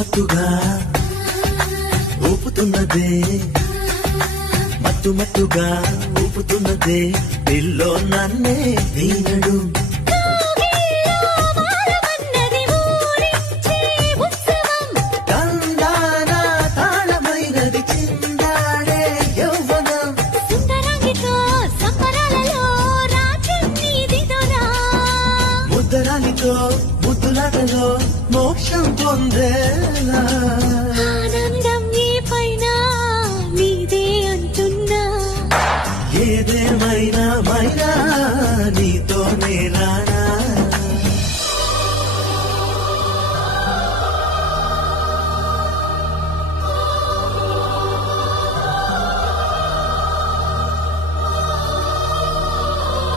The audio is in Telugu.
మత్తుగా ఊపుతున్నదే మత్తుగా ఊపుతున్నదే పిల్లో నన్నే వీనడు ముద్దులాటలో మోక్షం పొందేలా